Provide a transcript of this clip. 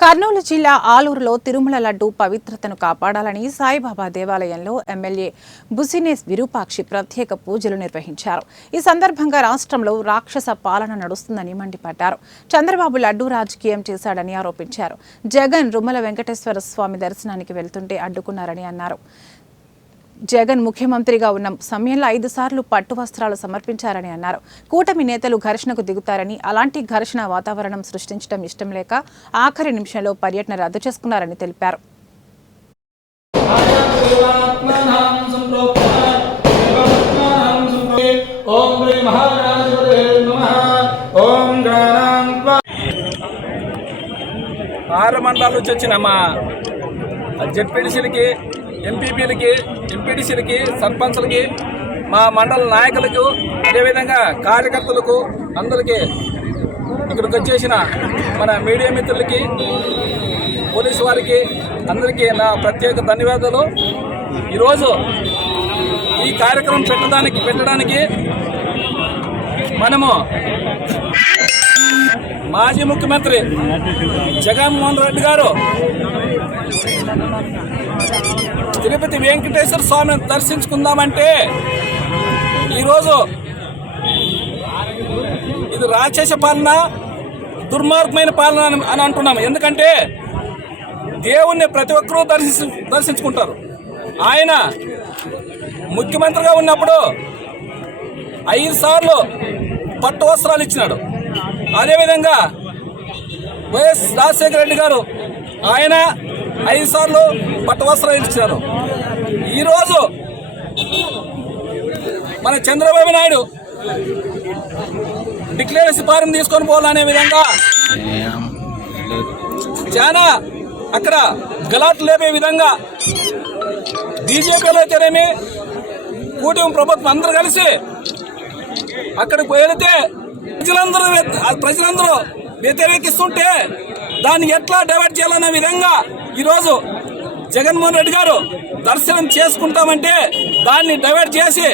కర్నూలు జిల్లా ఆలూరులో తిరుమల లడ్డు పవిత్రతను కాపాడాలని సాయిబాబా దేవాలయంలో ఎమ్మెల్యే బుసినేస్ విరూపాక్షి ప్రత్యేక పూజలు నిర్వహించారు. ఈ సందర్భంగా రాష్ట్రంలో రాక్షస పాలన నడుస్తుందని మండిపడ్డారు. చంద్రబాబు లడ్డు రాజకీయం చేశాడని ఆరోపించారు. జగన్ రుమల వెంకటేశ్వర స్వామి దర్శనానికి వెళ్తుంటే అడ్డుకున్నారని అన్నారు. జగన్ ముఖ్యమంత్రిగా ఉన్న సమయంలో 5 సార్లు పట్టు వస్త్రాలు సమర్పించారని అన్నారు. కూటమి నేతలు ఘర్షణకు దిగుతారని, అలాంటి ఘర్షణ వాతావరణం సృష్టించడం ఇష్టం లేక ఆఖరి నిమిషంలో పర్యటన రద్దు చేసుకున్నారని తెలిపారు. ఆరు మండలాల నుంచి వచ్చిన మా జెడ్పీటీసీలకి, ఎంపీపీలకి, ఎంపీటీసీలకి, సర్పంచ్లకి, మా మండల నాయకులకు, అదేవిధంగా కార్యకర్తలకు అందరికీ, ఇక్కడికి వచ్చేసిన మన మీడియా మిత్రులకి, పోలీసు వారికి అందరికీ నా ప్రత్యేక ధన్యవాదాలు. ఈరోజు ఈ కార్యక్రమం పెట్టడానికి మనము మాజీ ముఖ్యమంత్రి జగన్మోహన్ రెడ్డి గారు తిరుపతి వెంకటేశ్వర స్వామిని దర్శించుకుందామంటే ఈరోజు ఇది రాక్షస పాలన, దుర్మార్గమైన పాలన అని అంటున్నాము. ఎందుకంటే దేవుణ్ణి ప్రతి ఒక్కరూ దర్శించుకుంటారు. ఆయన ముఖ్యమంత్రిగా ఉన్నప్పుడు 5 సార్లు పట్టు వస్త్రాలు ఇచ్చినాడు. అదేవిధంగా వైఎస్ రాజశేఖర రెడ్డి గారు ఆయన 5 సార్లు పట్టు వస్త్రాలు ఇచ్చారు. ఈరోజు మన చంద్రబాబు నాయుడు డిక్లరేషన్ ఫారం తీసుకొని పోవాలనే విధంగా చాలా అక్కడ గలాట్లు లేపే విధంగా బీజేపీలో అయితేనేమి, కూటమి ప్రభుత్వం అందరూ కలిసి అక్కడికి వెళితే ప్రజలందరూ వ్యతిరేకిస్తుంటే దాన్ని ఎట్లా డైవర్ట్ చేయాలనే విధంగా ఈరోజు జగన్మోహన్ రెడ్డి గారు దర్శనం చేసుకుంటామంటే దాన్ని డైవర్ట్ చేసి